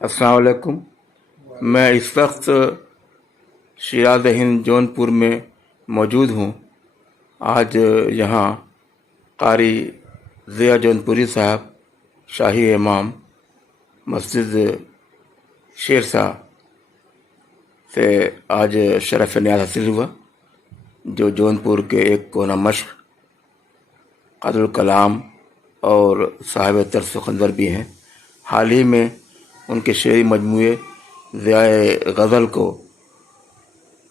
السلام علیکم. میں اس وقت شیراز ہند جونپور میں موجود ہوں. آج یہاں قاری ضیاء جونپوری صاحب شاہی امام مسجد شیرشاہ سے آج شرف نیاز حاصل ہوا، جو جونپور کے ایک کونا مشق، قادر الکلام اور صاحب طرز و خنجر بھی ہیں. حال ہی میں ان کے شعری مجموعے ضیاء غزل کو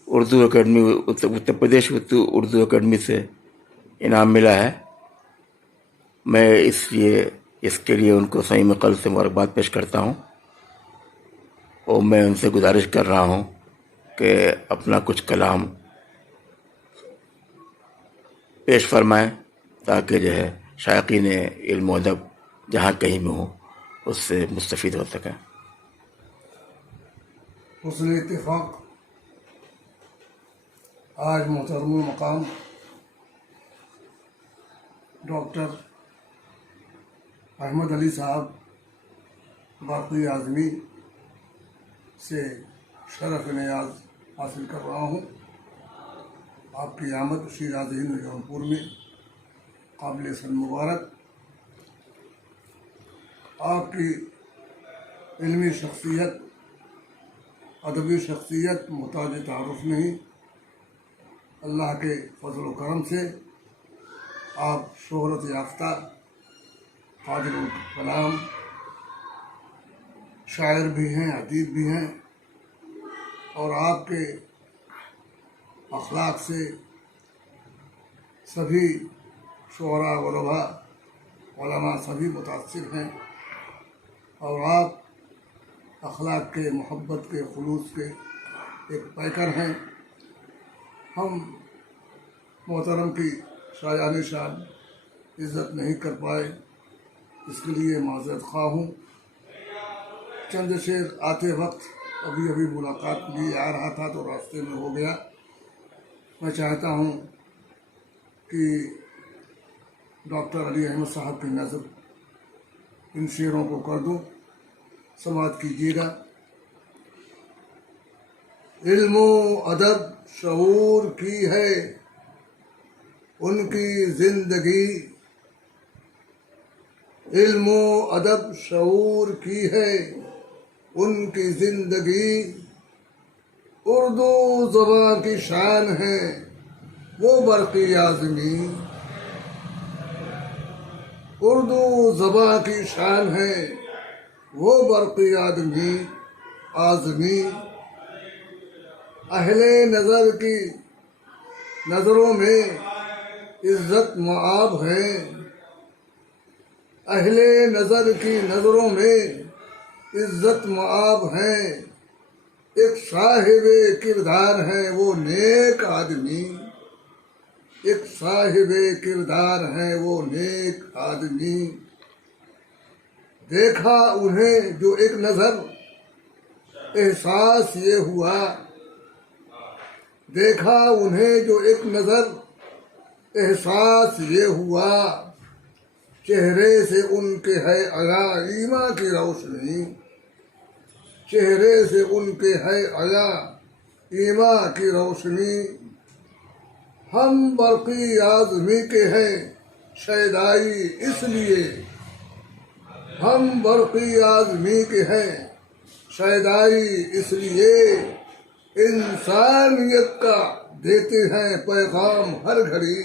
اردو اکیڈمی، اتر پردیش اردو اکیڈمی سے انعام ملا ہے. میں اس کے لیے ان کو صحیح قلب سے مبارکباد پیش کرتا ہوں، اور میں ان سے گزارش کر رہا ہوں کہ اپنا کچھ کلام پیش فرمائیں تاکہ جو ہے شائقین علم و ادب جہاں کہیں میں ہوں اس سے مستفید ہو سکیں. حسن اتفاق آج محترم المقام ڈاکٹر احمد علی صاحب باقی اعظمی سے شرف نیاز حاصل کر رہا ہوں. آپ کی آمد شیراز ہند جونپور میں قابل سن مبارک. آپ کی علمی شخصیت، ادبی شخصیت محتاج تعارف نہیں. اللہ کے فضل و کرم سے آپ شہرت یافتہ قادر الکلام شاعر بھی ہیں، ادیب بھی ہیں، اور آپ کے اخلاق سے سبھی شعراء غربا علماء سبھی متاثر ہیں، اور آپ اخلاق کے، محبت کے، خلوص کے ایک پیکر ہیں. ہم محترم کی شایان شان عزت نہیں کر پائے، اس کے لیے معذرت خواہ ہوں. چند شعر آتے وقت ابھی ملاقات بھی آ رہا تھا تو راستے میں ہو گیا. میں چاہتا ہوں کہ ڈاکٹر علی احمد صاحب کی نظر ان شعروں کو کر دوں، سماعت کیجیے گا. علم و ادب شعور کی ہے ان کی زندگی، علم و ادب شعور کی ہے ان کی زندگی. اردو زبان کی شان ہے وہ برقی اعظمی، اردو زبان کی شان ہے وہ برقی آدمی. اہل نظر کی نظروں میں عزت مآب ہے، اہل نظر کی نظروں میں عزت مآب ہے. ایک صاحب کردار ہے وہ نیک آدمی، ایک صاحب کردار ہے وہ نیک آدمی. دیکھا انہیں جو ایک نظر احساس یہ ہوا، دیکھا انہیں جو ایک نظر احساس یہ ہوا. چہرے سے ان کے ہے عیا ایمان کی روشنی، چہرے سے ان کے ہے عیا ایمان کی روشنی. ہم برقی اعظمی کے ہیں شیدائی اس لیے، ہم برقی اعظمی کے ہیں شیدائی اس لیے. انسانیت کا دیتے ہیں پیغام ہر گھڑی،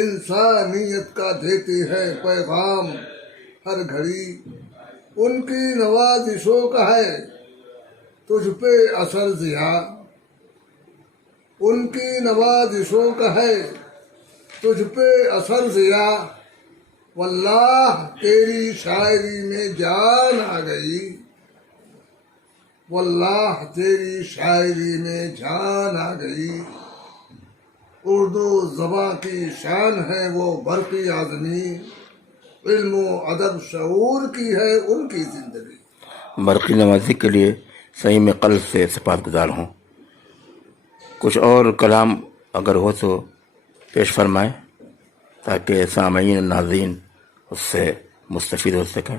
انسانیت کا دیتے ہیں پیغام ہر گھڑی. ان کی نوازشوں کا ہے تجھ پہ اثر ضیاء، ان کی نوازشوں کا ہے تجھ پہ اثر ضیاء. واللہ تیری شاعری میں جان آ گئی، واللہ تیری شاعری میں جان آ گئی. اردو زباں کی شان ہے وہ برقی اعظمی، علم و ادب شعور کی ہے ان کی زندگی. برقی نوازی کے لیے صحیح میں قلب سے سپاس گزار ہوں. کچھ اور کلام اگر ہو تو پیش فرمائیں تاکہ سامعین ناظرین اس سے مستفید ہو سکیں.